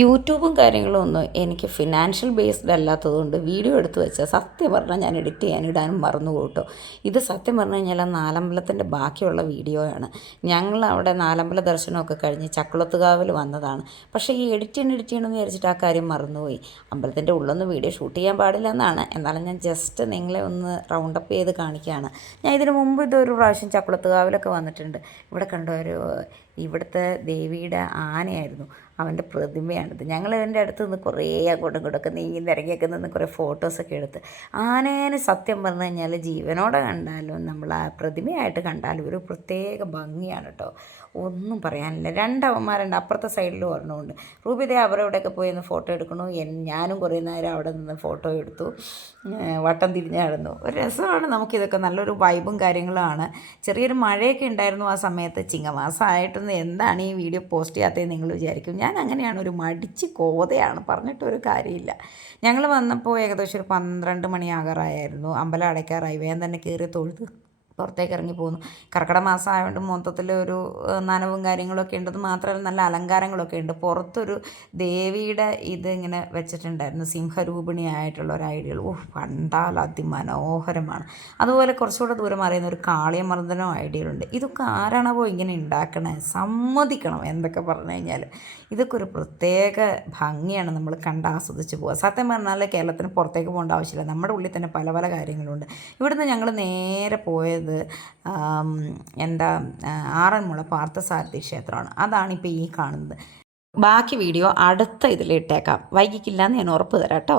യൂട്യൂബും കാര്യങ്ങളും ഒന്നും എനിക്ക് ഫിനാൻഷ്യൽ ബേസ്ഡ് അല്ലാത്തതുകൊണ്ട് വീഡിയോ എടുത്ത് വെച്ചാൽ സത്യം പറഞ്ഞാൽ ഞാൻ എഡിറ്റ് ചെയ്യാൻ ഇടാനും മറന്നു പോട്ടോ. ഇത് സത്യം പറഞ്ഞു കഴിഞ്ഞാൽ നാലമ്പലത്തിൻ്റെ ബാക്കിയുള്ള വീഡിയോയാണ്. ഞങ്ങൾ അവിടെ നാലമ്പല ദർശനമൊക്കെ കഴിഞ്ഞ് ചക്കുളത്തുകാവിൽ വന്നതാണ്. പക്ഷേ ഈ എഡിറ്റ് ചെയ്യണമെന്ന് വിചാരിച്ചിട്ട് ആ കാര്യം മറന്നുപോയി. അമ്പലത്തിൻ്റെ ഉള്ളൊന്നും വീഡിയോ ഷൂട്ട് ചെയ്യാൻ പാടില്ല എന്നാണ്. എന്നാലും ഞാൻ ജസ്റ്റ് നിങ്ങളെ ഒന്ന് റൗണ്ടപ്പ് ചെയ്ത് കാണിക്കുകയാണ്. ഞാൻ ഇതിനു മുമ്പ് ഇതൊരു പ്രാവശ്യം ചക്കുളത്തുകാവിലൊക്കെ വന്നിട്ടുണ്ട്. ഇവിടെ കണ്ടോ, ഇവിടുത്തെ ദേവിയുടെ ആനയായിരുന്നു, അവൻ്റെ പ്രതിമയാണിത്. ഞങ്ങൾ ഇതിൻ്റെ അടുത്ത് നിന്ന് കുറേ അങ്ങോട്ടും ഇങ്ങോട്ടൊക്കെ നീങ്ങി നിരങ്ങിയൊക്കെ നിന്ന് കുറേ ഫോട്ടോസൊക്കെ എടുത്ത്. ആനേനെ സത്യം പറഞ്ഞു കഴിഞ്ഞാൽ ജീവനോടെ കണ്ടാലും നമ്മൾ ആ പ്രതിമയായിട്ട് കണ്ടാലും ഒരു പ്രത്യേക ഭംഗിയാണ് കേട്ടോ, ഒന്നും പറയാനില്ല. രണ്ടവന്മാരുണ്ട്, അപ്പുറത്തെ സൈഡിലും ഒരെണ്ണമുണ്ട്. റൂബിതേ അവരവിടെയൊക്കെ പോയി ഒന്ന് ഫോട്ടോ എടുക്കണു. ഞാനും കുറേ നേരം അവിടെ നിന്ന് ഫോട്ടോ എടുത്തു, വട്ടം തിരിഞ്ഞ് നടന്നു. ഒരു രസമാണ് നമുക്കിതൊക്കെ, നല്ലൊരു വൈബും കാര്യങ്ങളുമാണ്. ചെറിയൊരു മഴയൊക്കെ ഉണ്ടായിരുന്നു ആ സമയത്ത്. ചിങ്ങമാസമായിട്ടൊന്നും എന്താണ് ഈ വീഡിയോ പോസ്റ്റ് ചെയ്യാത്തതെന്ന് നിങ്ങൾ വിചാരിക്കും. ഞാൻ അങ്ങനെയാണ്, ഒരു മടിച്ച് കോതയാണ്, പറഞ്ഞിട്ടൊരു കാര്യമില്ല. ഞങ്ങൾ വന്നപ്പോൾ ഏകദേശം ഒരു 12 മണിയാകാറായിരുന്നു. അമ്പലം അടയ്ക്കാറായി. വേഗം തന്നെ കയറി തൊഴുത് പുറത്തേക്ക് ഇറങ്ങി പോകുന്നു. കർക്കിടക മാസം ആയതുകൊണ്ട് മൊത്തത്തിൽ ഒരു നനവും കാര്യങ്ങളൊക്കെ ഉണ്ടെന്ന് മാത്രമല്ല നല്ല അലങ്കാരങ്ങളൊക്കെ ഉണ്ട്. പുറത്തൊരു ദേവിയുടെ ഇത് ഇങ്ങനെ വെച്ചിട്ടുണ്ടായിരുന്നു, സിംഹരൂപിണിയായിട്ടുള്ള ഒരു ഐഡിയൽ. കണ്ടാൽ അതിമനോഹരമാണ്. അതുപോലെ കുറച്ചുകൂടെ ദൂരം അറിയുന്ന ഒരു കാളിയമർദ്ദനോ ഐഡിയലുണ്ട്. ഇതൊക്കെ ആരാണോ ഇങ്ങനെ ഉണ്ടാക്കണേ, സമ്മതിക്കണം. എന്തൊക്കെ പറഞ്ഞു കഴിഞ്ഞാൽ ഇതൊക്കെ ഒരു പ്രത്യേക ഭംഗിയാണ്, നമ്മൾ കണ്ട് ആസ്വദിച്ച് പോവുക. സത്യം പറഞ്ഞാൽ കേരളത്തിന് പുറത്തേക്ക് പോകേണ്ട ആവശ്യമില്ല, നമ്മുടെ ഉള്ളിൽ തന്നെ പല പല കാര്യങ്ങളുണ്ട്. ഇവിടുന്ന് ഞങ്ങൾ നേരെ പോയത് എന്താ ആറന്മുള പാർത്ഥസാരഥി ക്ഷേത്രമാണ്. അതാണിപ്പോൾ ഈ കാണുന്നത്. ബാക്കി വീഡിയോ അടുത്ത ഇതിലിട്ടേക്കാം, വൈകിക്കില്ല എന്ന് ഞാൻ ഉറപ്പ് തരാം കേട്ടോ.